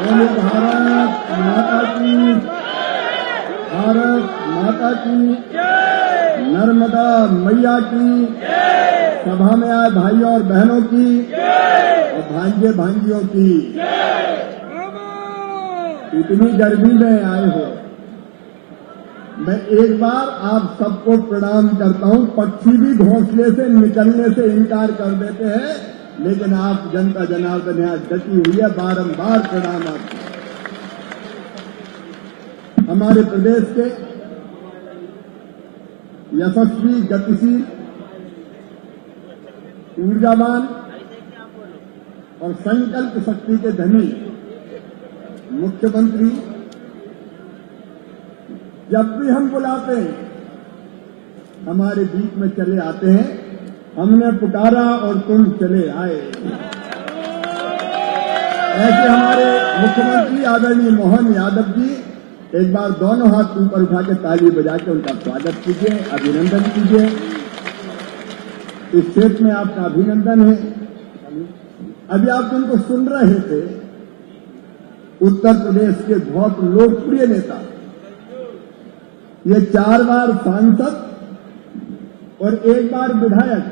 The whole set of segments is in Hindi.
बोले भारत माता की, भारत माता की, नर्मदा मैया की, सभा में आए भाइयों और बहनों की और भांजे भांजियों की, इतनी गर्मी में आए हो। मैं एक बार आप सबको प्रणाम करता हूं। पक्षी भी घोंसले से निकलने से इनकार कर देते हैं, लेकिन आप जनता जनार्दन यहाँ डटी हुई है। बारंबार प्रणाम आपको। हमारे प्रदेश के यशस्वी, गतिशील, ऊर्जावान और संकल्प शक्ति के धनी मुख्यमंत्री जब भी हम बुलाते हैं हमारे बीच में चले आते हैं। हमने पुकारा और तुम चले आए। ऐसे हमारे मुख्यमंत्री आदरणीय मोहन यादव जी, एक बार दोनों हाथ ऊपर उठा के ताली बजा के उनका स्वागत कीजिए, अभिनंदन कीजिए। इस क्षेत्र में आपका अभिनंदन है। अभी आप जिनको सुन रहे थे, उत्तर प्रदेश के बहुत लोकप्रिय नेता, ये 4 बार सांसद और 1 बार विधायक,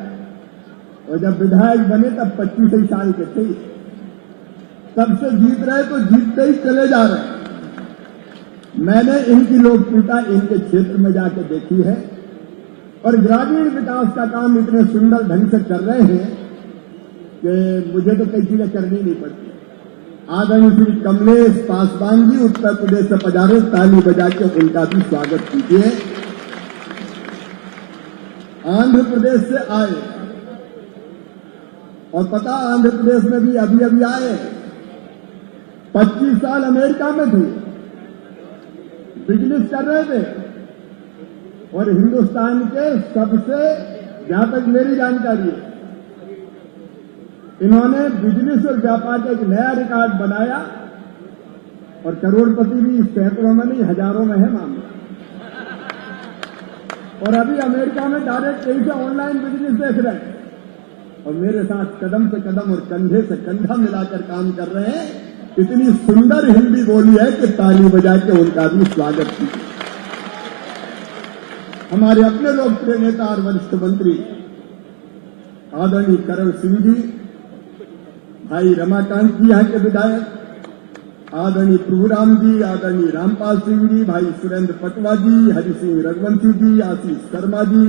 और जब विधायक बने तब 25 साल के थे। तब से जीत रहे तो जीतते ही चले जा रहे हैं। मैंने इनकी लोकप्रियता इनके क्षेत्र में जाकर देखी है और ग्रामीण विकास का काम इतने सुंदर ढंग से कर रहे हैं कि मुझे तो कई चीजें करनी नहीं पड़ती। आदरणीय श्री कमलेश पासवान जी उत्तर प्रदेश से पधारे, ताली बजा के उनका भी स्वागत कीजिए। आंध्र प्रदेश से आए और पता आंध्र प्रदेश में भी अभी अभी आए। 25 साल अमेरिका में थे, बिजनेस कर रहे थे और हिंदुस्तान के सबसे, जहां तक मेरी जानकारी है, इन्होंने बिजनेस और व्यापार का एक नया रिकॉर्ड बनाया और करोड़पति भी सैकड़ों में नहीं हजारों में है मामला। और अभी अमेरिका में डायरेक्ट कहीं से ऑनलाइन बिजनेस देख रहे हैं और मेरे साथ कदम से कदम और कंधे से कंधा मिलाकर काम कर रहे हैं। इतनी सुंदर हिंदी बोली है कि ताली बजा के उनका भी स्वागत कीजिए। हमारे अपने लोकप्रिय नेता और वरिष्ठ मंत्री आदरणीय करण सिंह जी, भाई रमाकांत जी यहाँ के विधायक, आदरणीय प्रभुराम जी, आदरणीय रामपाल सिंह जी, भाई सुरेंद्र पटवा जी, हरि सिंह रघुवंशी जी, आशीष शर्मा जी,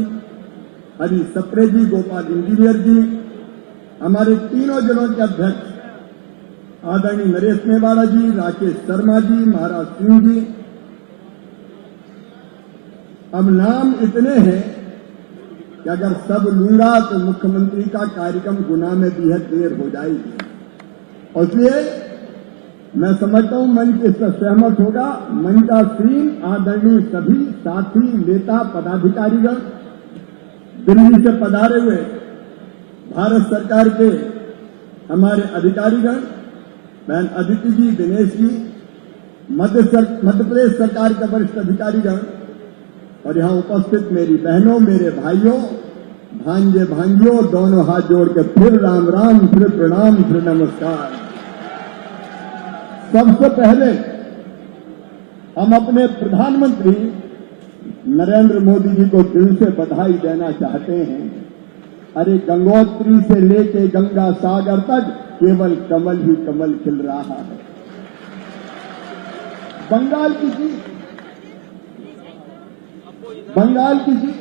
हरि सप्रे जी, गोपाल इंजीनियर जी, हमारे तीनों जिलों के अध्यक्ष आदरणीय नरेश मेवाड़ा जी, राकेश शर्मा जी, महाराज सिंह जी। अब नाम इतने हैं कि अगर सब लूंगा तो मुख्यमंत्री का कार्यक्रम गुना में बेहद देर हो जाएगी। और इसलिए मैं समझता हूं मंच इस पर सहमत होगा। मंच का सीन आदरणीय सभी साथी, नेता, पदाधिकारीगण, दिल्ली से पधारे हुए भारत सरकार के हमारे अधिकारीगण, बहन अदिति जी, दिनेश जी, मध्य प्रदेश सरकार के वरिष्ठ अधिकारीगण और यहां उपस्थित मेरी बहनों, मेरे भाइयों, भांजे भांजियों, दोनों हाथ जोड़ के फिर राम राम, फिर प्रणाम, फिर नमस्कार। सबसे पहले हम अपने प्रधानमंत्री नरेंद्र मोदी जी को दिल से बधाई देना चाहते हैं। अरे गंगोत्री से लेके गंगा सागर तक केवल कमल ही कमल खिल रहा है। बंगाल की जीत, बंगाल की जीत,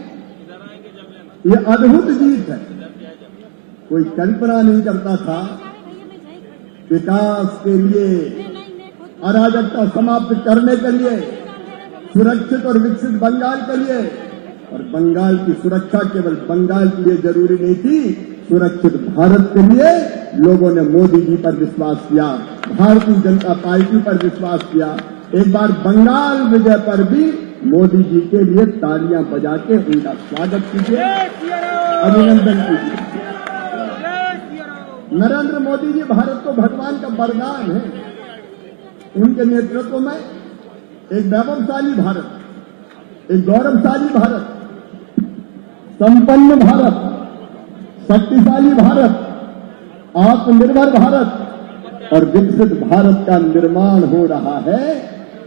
ये अद्भुत जीत है। कोई कल्पना नहीं करता था विकास के लिए, अराजकता समाप्त करने के लिए, सुरक्षित और विकसित बंगाल के लिए। और बंगाल की सुरक्षा केवल बंगाल के लिए जरूरी नहीं थी, सुरक्षित भारत के लिए लोगों ने मोदी जी पर विश्वास किया, भारतीय जनता पार्टी पर विश्वास किया। एक बार बंगाल विजय पर भी मोदी जी के लिए तालियां बजा के उनका स्वागत कीजिए, अभिनंदन कीजिए। नरेंद्र मोदी जी भारत को भगवान का वरदान है। उनके नेतृत्व में एक वैभवशाली भारत, एक गौरवशाली भारत, संपन्न भारत, शक्तिशाली भारत, आत्मनिर्भर भारत, और विकसित भारत का निर्माण हो रहा है,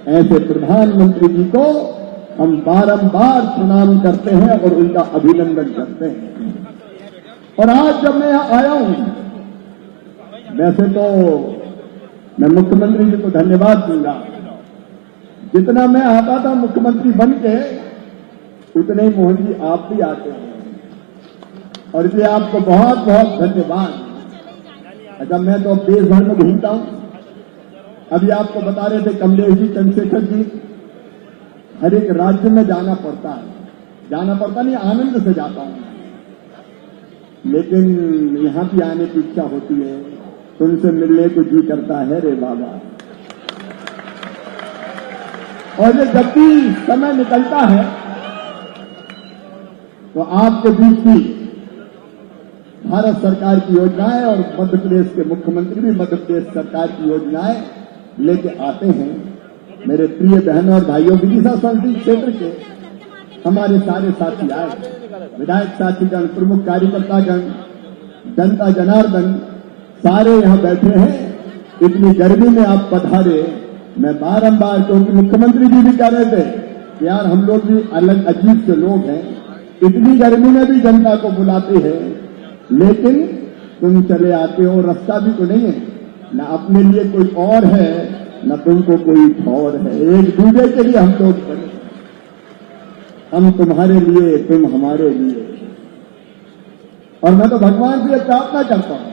ऐसे प्रधानमंत्री जी को हम बारंबार प्रणाम करते हैं और उनका अभिनंदन करते हैं। और आज जब मैं यहां आया हूं, वैसे तो मैं मुख्यमंत्री जी को धन्यवाद दूंगा। जितना मैं आता था मुख्यमंत्री बन के, उतने ही मोहन जी आप भी आते हैं, और इसलिए आपको बहुत बहुत धन्यवाद। अच्छा, मैं तो अब देश भर में घूमता हूं। अभी आपको बता रहे थे कमलेश जी, चंद्रशेखर जी, हर एक राज्य में जाना पड़ता है। जाना पड़ता नहीं, आनंद से जाता हूं, लेकिन यहां भी आने की इच्छा होती है। तुमसे मिलने को जी करता है रे बाबा। और ये जब भी समय निकलता है तो आपके बीच भी भारत सरकार की योजनाएं और मध्य प्रदेश के मुख्यमंत्री भी मध्य प्रदेश सरकार की योजनाएं लेके आते हैं। मेरे प्रिय बहनों और भाइयों, विदिशा संसदीय क्षेत्र के हमारे सारे साथी आए, विधायक साथीगण, प्रमुख कार्यकर्तागण, जनता जनार्दन, सारे यहां बैठे हैं। इतनी गर्मी में आप पधारे। मैं बारंबार, क्योंकि मुख्यमंत्री जी भी कह रहे थे कि यार हम लोग भी अलग अजीब से लोग हैं, इतनी गर्मी में भी जनता को बुलाते हैं, लेकिन तुम चले आते हो। रास्ता भी तो नहीं है, न अपने लिए कोई और है, न तुमको कोई ठौर है। एक दूसरे के लिए हम लोग बने, हम तुम्हारे लिए, तुम हमारे लिए। और मैं तो भगवान से प्रार्थना करता हूं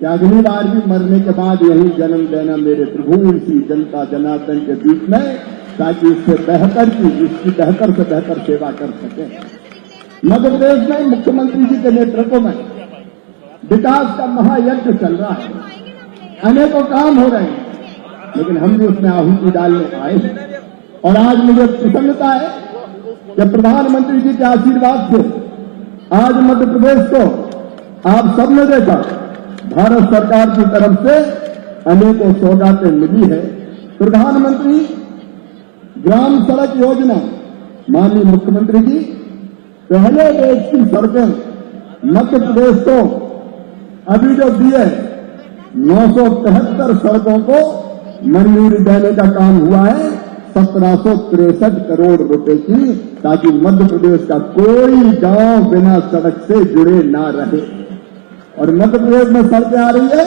कि अगली बार भी मरने के बाद यही जन्म देना मेरे प्रभु, इसी जनता जनार्दन के बीच में, ताकि इससे बेहतर की, इसकी बेहतर से बेहतर सेवा कर सके। मध्य प्रदेश में मुख्यमंत्री जी के नेतृत्व में विकास का महायज्ञ चल रहा है, अनेकों काम हो रहे हैं, लेकिन हम भी उसमें आहुति डालने आए हैं। और आज मुझे प्रसन्नता है कि प्रधानमंत्री जी के आशीर्वाद से आज मध्य प्रदेश को आप सबने देखा, भारत सरकार की तरफ से अनेकों सौगातें मिली है। प्रधानमंत्री ग्राम सड़क योजना, माननीय मुख्यमंत्री जी पहले देश की सड़कें मध्य प्रदेश को अभी जो दिए 973 सड़कों को मंजूरी देने का काम हुआ है, 1763 करोड़ रुपए की, ताकि मध्य प्रदेश का कोई गांव बिना सड़क से जुड़े ना रहे। और मध्य प्रदेश में सड़कें आ रही है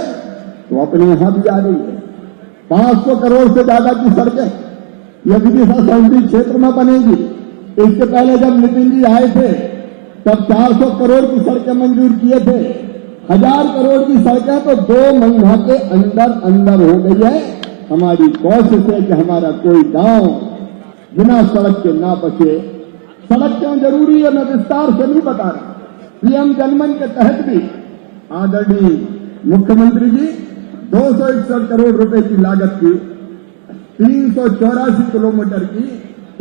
तो अपने यहां भी आ रही है। 500 करोड़ से ज्यादा की सड़कें यह विदिशा संसदीय क्षेत्र में बनेगी। इससे पहले जब नितिन जी आए थे तब 400 करोड़ की सड़कें मंजूर किए थे। 1000 करोड़ की सड़कें तो 2 महीना के अंदर अंदर हो गई है। हमारी कोशिश है कि हमारा कोई गांव बिना सड़क के ना बचे। सड़क क्यों जरूरी है मैं विस्तार से नहीं बता रहा। पीएम जनमन के तहत भी आदरणीय मुख्यमंत्री जी 261 करोड़ रुपए की लागत की 384 किलोमीटर की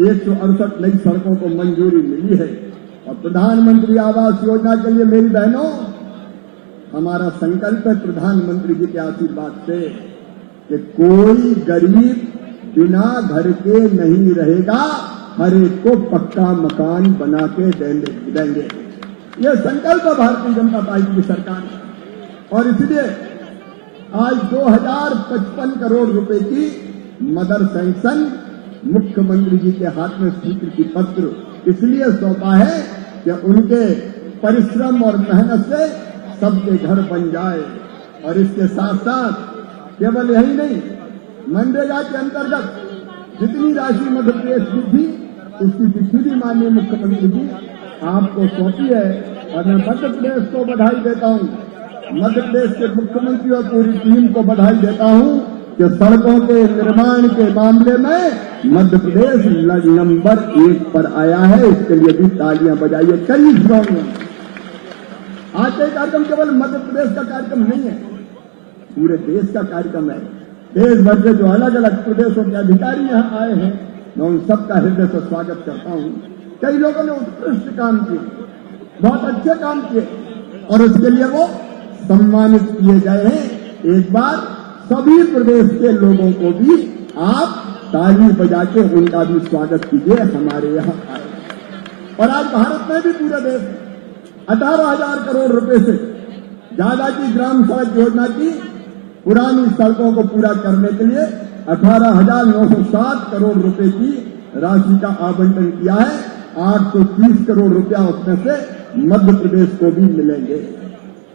168 नई सड़कों को मंजूरी मिली है। और प्रधानमंत्री आवास योजना के लिए मेरी बहनों, हमारा संकल्प है प्रधानमंत्री जी के आशीर्वाद से कि कोई गरीब बिना घर के नहीं रहेगा, हर एक को पक्का मकान बना के देंगे। यह संकल्प है भारतीय जनता पार्टी की सरकार का। और इसलिए आज 2055 करोड़ रुपए की मदर सैंक्शन मुख्यमंत्री जी के हाथ में स्वीकृति पत्र इसलिए सौंपा है कि उनके परिश्रम और मेहनत से सबके घर बन जाए। और इसके साथ साथ केवल यही नहीं, मनरेगा के अंतर्गत जितनी राशि मध्य प्रदेश की थी उसकी चिट्ठी भी माननीय मुख्यमंत्री जी आपको सौंपी है। और मैं मध्य प्रदेश को बधाई देता हूं, मध्य प्रदेश के मुख्यमंत्री और पूरी टीम को बधाई देता हूं कि सड़कों के निर्माण के मामले में मध्य प्रदेश नंबर 1 पर आया है। इसके लिए भी तालियां बजाइए कई जिलों में। आज का कार्यक्रम केवल मध्य प्रदेश का कार्यक्रम नहीं है, पूरे देश का कार्यक्रम है। देश भर के जो अलग अलग प्रदेशों के अधिकारी यहां आए हैं, मैं उन सबका हृदय से स्वागत करता हूं। कई लोगों ने उत्कृष्ट काम किए, बहुत अच्छे काम किए, और उसके लिए वो सम्मानित किए गए हैं। एक बार सभी प्रदेश के लोगों को भी आप ताली बजा के उनका भी स्वागत कीजिए, हमारे यहां आए। और आज भारत में भी पूरे देश 18,000 करोड़ रुपए से ज्यादा की ग्राम सड़क योजना की पुरानी सड़कों को पूरा करने के लिए 18,907 करोड़ रुपए की राशि का आवंटन किया है। 830 करोड़ रुपया उसमें से मध्य प्रदेश को भी मिलेंगे।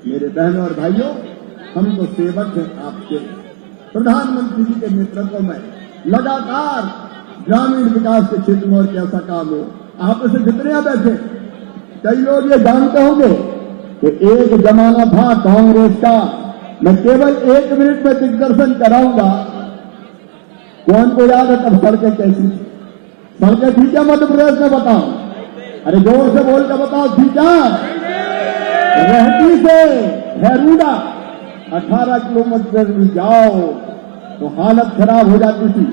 मेरे बहनों और भाइयों, हम तो सेवक हैं आपके। प्रधानमंत्री जी के नेतृत्व में लगातार ग्रामीण विकास के क्षेत्र में और कैसा काम हो, आप इसे जितने बैठे, कई लोग ये जानते होंगे कि एक जमाना था कांग्रेस का। मैं केवल 1 मिनट में दिग्दर्शन कराऊंगा। कौन को याद है तब सड़कें कैसी थी? सड़कें थी क्या मध्य प्रदेश में? बताओ, अरे जोर से बोल कर बताओ, थी क्या? रहती से हैरूडा 18 किलोमीटर में जाओ तो हालत खराब हो जाती थी।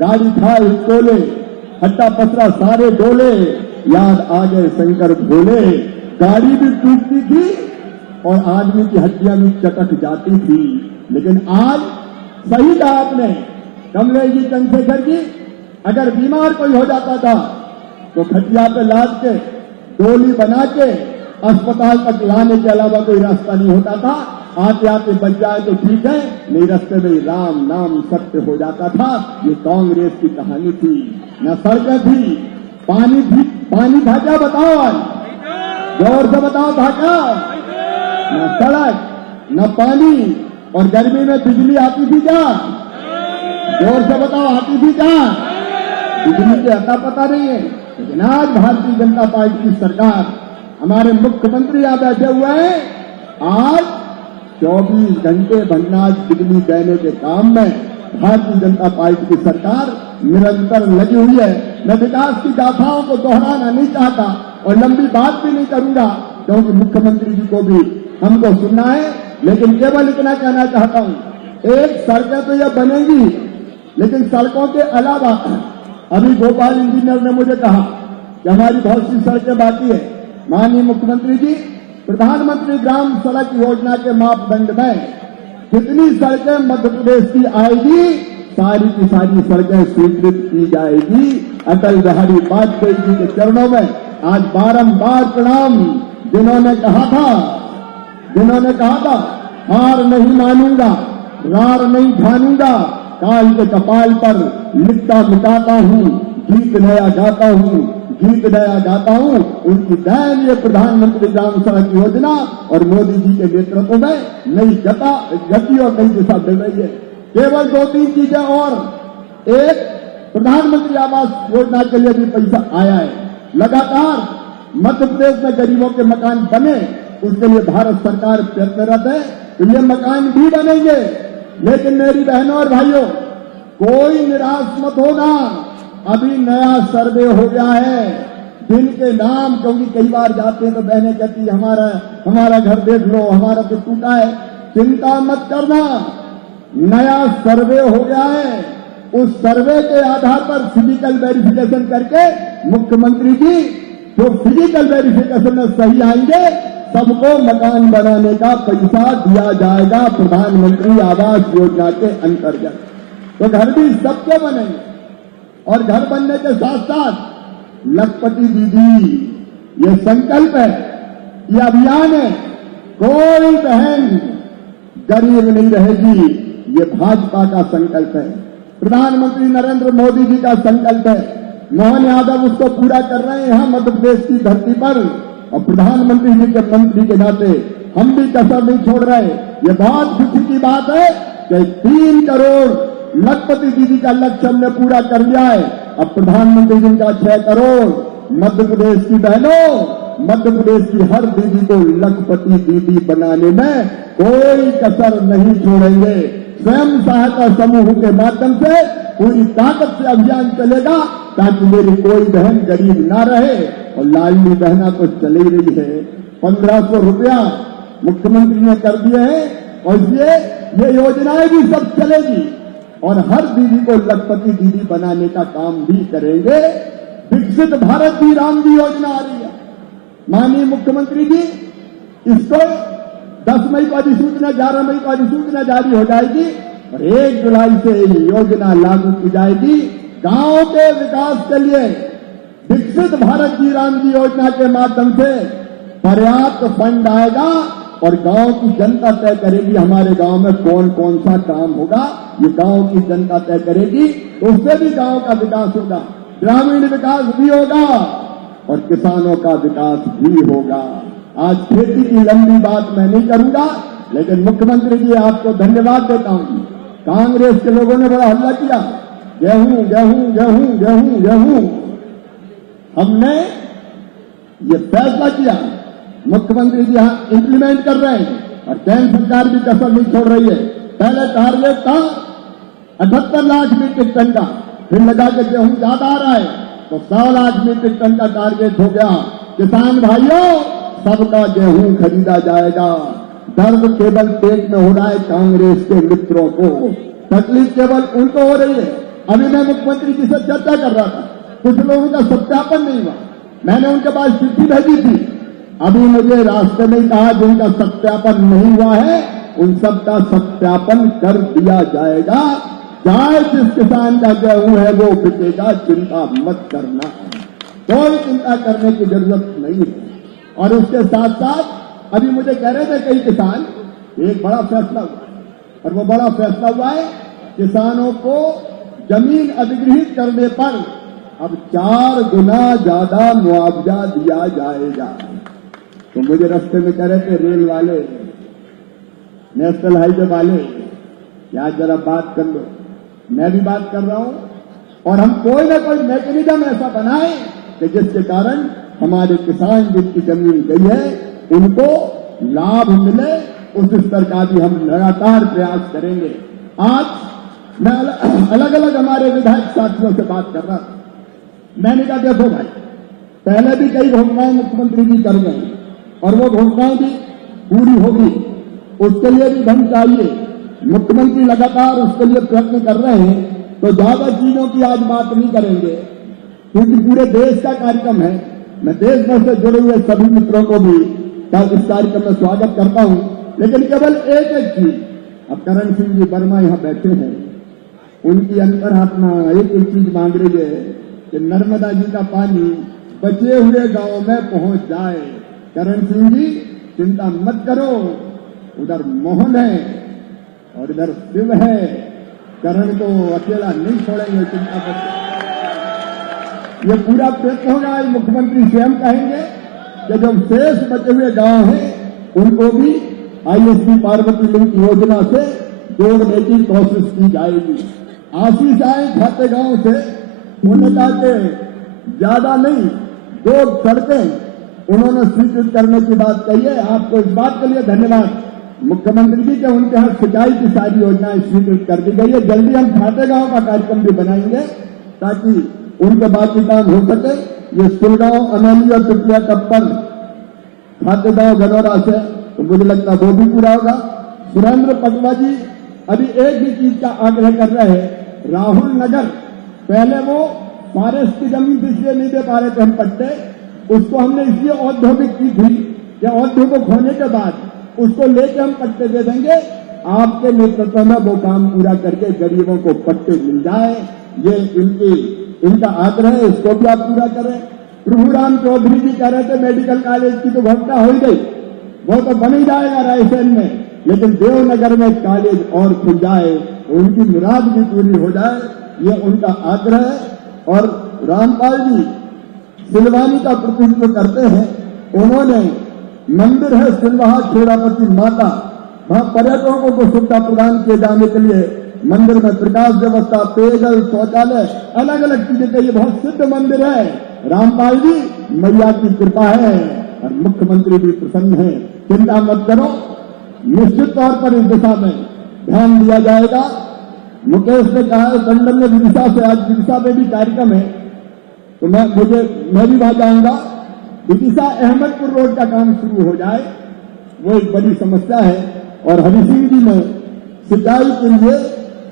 गाड़ी था टोले, हट्टा पसरा सारे डोले, याद आ गए शंकर भोले। गाड़ी भी टूटती थी और आदमी की हड्डियां भी चटक जाती थी। लेकिन आज सही कहा आपने, कमलेश जी चंद्रशेखर जी, अगर बीमार कोई हो जाता था तो खटिया पे लाद के डोली बना के अस्पताल तक लाने के अलावा कोई रास्ता नहीं होता था। आते आते बच जाए तो ठीक है, नहीं रास्ते में राम नाम सत्य हो जाता था। ये कांग्रेस की कहानी थी। न सड़कें थी, पानी थी, पानी था क्या? बताओ, आज जोर से बताओ, था क्या? न सड़क न पानी, और गर्मी में बिजली आती थी क्या? जोर से बताओ, आती थी क्या? बिजली के अता पता नहीं है। लेकिन आज भारतीय जनता पार्टी की सरकार, हमारे मुख्यमंत्री यहां बैठे हुए हैं, आज 24 घंटे भंडार बिजली देने के काम में भारतीय जनता पार्टी की सरकार निरंतर लगी हुई है। मैं विकास की गाथाओं को दोहराना नहीं चाहता और लंबी बात भी नहीं करूंगा, क्योंकि मुख्यमंत्री जी को भी हमको सुनना है। लेकिन केवल इतना कहना चाहता हूं, एक सड़कें तो यह बनेगी, लेकिन सड़कों के अलावा अभी भोपाल इंजीनियर ने मुझे कहा कि हमारी बहुत सी सड़कें बाकी है। माननीय मुख्यमंत्री जी, प्रधानमंत्री ग्राम सड़क योजना के मापदंड में जितनी सड़कें मध्य प्रदेश की आएगी, सारी की सारी सड़कें स्वीकृत की जाएगी। अटल बिहारी वाजपेयी जी के चरणों में आज बारंबार प्रणाम। जिन्होंने कहा था हार नहीं मानूंगा, रार नहीं ठानूंगा, काल के कपाल पर लिखता मिटाता हूं, गीत नया गाता हूं, गीत नया गाता हूं। उनकी दयनीय प्रधानमंत्री ग्राम सड़क योजना और मोदी जी के नेतृत्व में नई गति और नई दिशा मिल रही है। केवल 2-3 चीजें और, एक, प्रधानमंत्री आवास योजना के लिए भी पैसा आया है। लगातार मध्य प्रदेश में गरीबों के मकान बने, उसके लिए भारत सरकार प्रयत्नरत है, तो ये मकान भी बनेंगे। लेकिन मेरी बहनों और भाइयों, कोई निराश मत होना, अभी नया सर्वे हो गया है। दिन के नाम, क्योंकि कई बार जाते हैं तो बहनें कहती है हमारा घर देख लो, हमारा तो टूटा है। चिंता मत करना, नया सर्वे हो गया है। उस सर्वे के आधार पर फिजिकल वेरिफिकेशन करके मुख्यमंत्री जी जो फिजिकल वेरिफिकेशन में सही आएंगे, सबको मकान बनाने का पैसा दिया जाएगा प्रधानमंत्री आवास योजना के अंतर्गत। तो घर भी सबके बनेंगे, और घर बनने के साथ साथ लखपति दीदी, ये संकल्प है, ये अभियान है। कोई बहन गरीब नहीं रहेगी, ये भाजपा का संकल्प है, प्रधानमंत्री नरेंद्र मोदी जी का संकल्प है। मोहन यादव उसको पूरा कर रहे हैं यहां मध्य प्रदेश की धरती पर, और प्रधानमंत्री जी के मंत्री के नाते हम भी कसर नहीं छोड़ रहे। ये बहुत खुशी की बात है कि 3 करोड़ लखपति दीदी का लक्ष्य हमने पूरा कर लिया है। अब प्रधानमंत्री जी का 6 करोड़ मध्य प्रदेश की बहनों, मध्य प्रदेश की हर दीदी को लखपति दीदी बनाने में कोई कसर नहीं छोड़ेंगे। स्वयं सहायता समूह के माध्यम से पूरी ताकत से अभियान चलेगा, ताकि मेरी कोई बहन गरीब ना रहे। और लाडली बहना तो चल ही रही है, 1500 रुपया मुख्यमंत्री ने कर दिए हैं, और ये योजनाएं भी सब चलेगी, और हर दीदी को लखपति दीदी बनाने का काम भी करेंगे। विकसित भारत की राम जी योजना आ रही है। माननीय मुख्यमंत्री जी, इसको 10 मई को अधिसूचना, 11 मई को अधिसूचना जारी हो जाएगी और 1 जुलाई से योजना लागू की जाएगी। गांव के विकास के लिए विकसित भारत की राम जी योजना के माध्यम से पर्याप्त फंड आएगा और गांव की जनता तय करेगी हमारे गांव में कौन कौन सा काम होगा। ये गांव की जनता तय करेगी, तो उससे भी गांव का विकास होगा, ग्रामीण विकास भी होगा और किसानों का विकास भी होगा। आज खेती की लंबी बात मैं नहीं करूंगा, लेकिन मुख्यमंत्री जी आपको धन्यवाद देता हूं। कांग्रेस के लोगों ने बड़ा हल्ला किया, गेहूं गेहूं गेहूं गेहूं गेहूं। हमने ये फैसला किया, मुख्यमंत्री जी यहां इंप्लीमेंट कर रहे हैं और केंद्र सरकार भी कसर नहीं छोड़ रही है। पहले टारगेट था 78 लाख मीट्रिक टन का, फिर लगा के गेहूं ज्यादा आ रहा है तो 100 लाख मीट्रिक टन का टारगेट हो गया। किसान भाइयों, सबका गेहूं खरीदा जाएगा। दर्द केवल पेट में हो रहा है कांग्रेस के मित्रों को, तकलीफ केवल उनको हो रही है। अभी मैं मुख्यमंत्री जी से चर्चा कर रहा था, कुछ लोगों का सत्यापन नहीं हुआ, मैंने उनके पास चिट्ठी भेजी थी। अभी मुझे रास्ते में कहा जिनका सत्यापन नहीं हुआ है उन सबका सत्यापन कर दिया जाएगा। चाहे जिस किसान का गेहूं है वो बिकेगा, चिंता मत करना, कोई चिंता करने की जरूरत नहीं है। और उसके साथ साथ अभी मुझे कह रहे थे कई किसान, एक बड़ा फैसला हुआ और वो बड़ा फैसला हुआ है किसानों को जमीन अधिग्रहित करने पर अब 4 गुना ज्यादा मुआवजा दिया जाएगा। तो मुझे रास्ते में कह रहे थे रेल वाले, नेशनल हाईवे वाले, क्या जरा बात कर लो। मैं भी बात कर रहा हूं और हम कोई ना कोई मैकेनिज्म ऐसा बनाए कि जिसके कारण हमारे किसान जिनकी जमीन गई है उनको लाभ मिले, उस स्तर का भी हम लगातार प्रयास करेंगे। आज मैं अलग अलग हमारे विधायक साथियों से बात कर रहा था, मैंने कहा देखो भाई, पहले भी कई घोषणाएं मुख्यमंत्री जी कर गए और वो घोषणाएं भी पूरी होगी, उसके लिए भी धन चाहिए। मुख्यमंत्री लगातार उसके लिए प्रयत्न कर रहे हैं, तो ज्यादा चीजों की आज बात नहीं करेंगे क्योंकि पूरे देश का कार्यक्रम है। मैं देश भर से जुड़े हुए सभी मित्रों को भी इस कार्यक्रम में स्वागत करता हूं, लेकिन केवल एक एक चीज, अब करण सिंह जी वर्मा यहां बैठे हैं, उनकी अंतरात्मा एक एक चीज मांग रही है कि नर्मदा जी का पानी बचे हुए गांव में पहुंच जाए। करण सिंह जी चिंता मत करो, उधर मोहन है और इधर शिव है, करण को अकेला नहीं छोड़ेंगे, चिंता मत। ये पूरा प्रयत्न होगा। आज मुख्यमंत्री स्वयं कहेंगे कि जो शेष बचे हुए गांव हैं उनको भी आईएसपी पार्वती लिंक योजना से जोड़ने की कोशिश की जाएगी। आशीष आए खाते गांव से, उन्होंने कहा कि ज्यादा नहीं 2 सड़कें उन्होंने स्वीकृत करने की बात कही है। आपको इस बात के लिए धन्यवाद मुख्यमंत्री जी के उनके यहां सिंचाई की सारी योजनाएं स्वीकृत कर दी गई है। जल्दी हम खाते गांव का कार्यक्रम भी बनाएंगे ताकि उनके बाकी काम हो सके। ये सुलगांव, अनैली और टुकलिया टप्पर खाते गांव गनौरा से, तो मुझे लगता है वो भी पूरा होगा। सुरेंद्र पटवा जी अभी एक ही चीज का आग्रह कर रहे हैं, राहुल नगर, पहले वो फॉरेस्ट की जमीन से इसलिए नहीं दे पा रहे थे हम पट्टे, उसको हमने इसलिए औद्योगिक की थी कि औद्योगिक होने के बाद उसको लेके हम पट्टे दे देंगे। आपके नेतृत्व में वो काम पूरा करके गरीबों को पट्टे मिल जाए, ये इनका आग्रह है, इसको भी आप पूरा करें। प्रभुराम चौधरी जी कह रहे थे मेडिकल कॉलेज की तो घोषणा हो ही गई, वो तो बन ही जाएगा रायसेन में, लेकिन देवनगर में कॉलेज और खुल जाए तो उनकी मुराद भी पूरी हो जाए, ये उनका आग्रह है। और रामपाल जी सिलवानी का प्रतिनिधित्व करते हैं, उन्होंने मंदिर है सिलवाहा खेड़ापति माता, वहां पर्यटकों को सुविधा प्रदान किए जाने के लिए मंदिर में प्रकाश व्यवस्था, पेयजल, शौचालय, अलग अलग चीजें का ये बहुत सिद्ध मंदिर है। रामपाल जी, मैया की कृपा है और मुख्यमंत्री भी प्रसन्न है, चिंता मत करो, निश्चित तौर पर इस दिशा में ध्यान दिया जाएगा। मुकेश ने कहा है टंडन ने विदिशा से, आज विदिशा में भी कार्यक्रम है तो मैं भी वहां जाऊंगा। विदिशा अहमदपुर रोड का काम शुरू हो जाए, वो एक बड़ी समस्या है। और हरि सिंह जी ने सिंचाई के लिए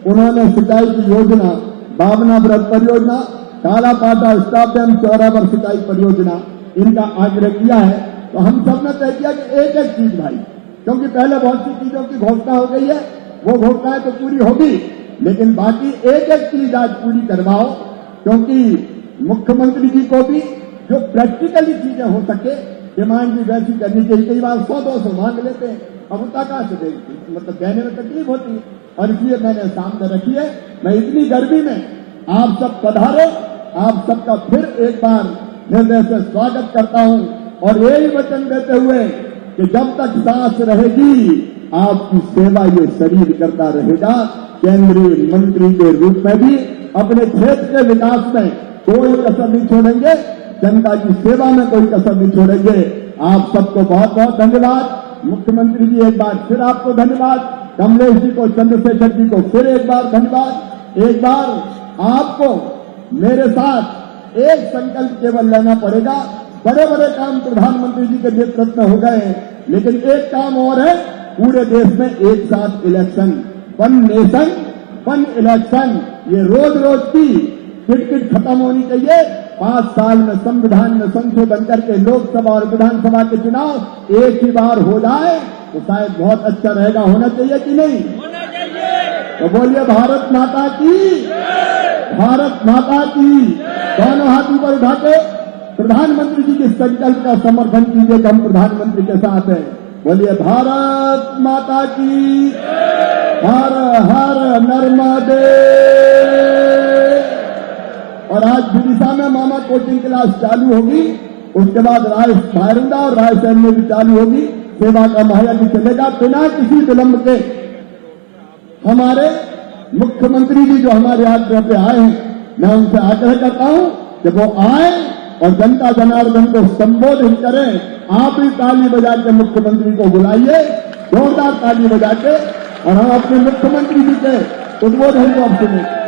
उन्होंने सिंचाई की योजना, बावना व्रत परियोजना, कालापाटा स्टाफ डैम, चौरावर सिंचाई परियोजना, इनका आग्रह किया है। तो हम सब ने तय किया कि एक एक चीज भाई, क्योंकि पहले बहुत सी चीजों की घोषणा हो गई है, वो घोषणाएं तो पूरी होगी, लेकिन बाकी एक एक चीज आज पूरी करवाओ, क्योंकि मुख्यमंत्री जी को भी जो प्रैक्टिकली चीजें हो सके डिमांड भी वैसी करनी चाहिए। कई बार 100-200 मांग लेते हैं, अब उतना कहाँ से देंगे, मतलब देने में तकलीफ होती है। और इसलिए मैंने सामने रखी है, मैं इतनी गर्मी में आप सब पधारो, आप सबका फिर एक बार हृदय से स्वागत करता हूं और यही वचन देते हुए कि जब तक सांस रहेगी आपकी सेवा ये शरीर करता रहेगा। केंद्रीय मंत्री के रूप में भी अपने क्षेत्र के विकास में कोई कसर नहीं छोड़ेंगे, जनता की सेवा में कोई कसर नहीं छोड़ेंगे। आप सबको बहुत बहुत धन्यवाद। मुख्यमंत्री जी एक बार फिर आपको धन्यवाद, कमलेश जी को, चंद्रशेखर जी को फिर एक बार धन्यवाद। एक बार आपको मेरे साथ एक संकल्प केवल लेना पड़ेगा। बड़े बड़े काम प्रधानमंत्री जी के नेतृत्व में हो गए, लेकिन एक काम और है, पूरे देश में एक साथ election, one nation one election, ये रोज रोज की किटकिट खत्म होनी चाहिए। 5 साल में संविधान में संशोधन करके लोकसभा और विधानसभा के चुनाव एक ही बार हो जाए तो शायद बहुत अच्छा रहेगा। होना चाहिए कि नहीं? होना चाहिए। तो बोलिए भारत माता की, भारत माता की। दोनों हाथ ऊपर उठा के प्रधानमंत्री जी के संकल्प का समर्थन कीजिए कि हम प्रधानमंत्री के साथ हैं। बोलिए भारत माता की, हर हर नर्मदे। और आज विदिशा में मामा कोचिंग क्लास चालू होगी, उसके बाद रायसैन और रायसैन में भी चालू होगी। सेवा का महायज्ञ चलेगा बिना किसी विलंब के। हमारे मुख्यमंत्री जी जो हमारे आग्रह पे आए हैं, मैं उनसे आग्रह करता हूं कि वो आए और जनता जनार्दन को संबोधित करें। आप भी ताली बजा के मुख्यमंत्री को बुलाइए, जोरदार ताली बजा के, और हम अपने मुख्यमंत्री जी के उद्बोधन को अब सुनें।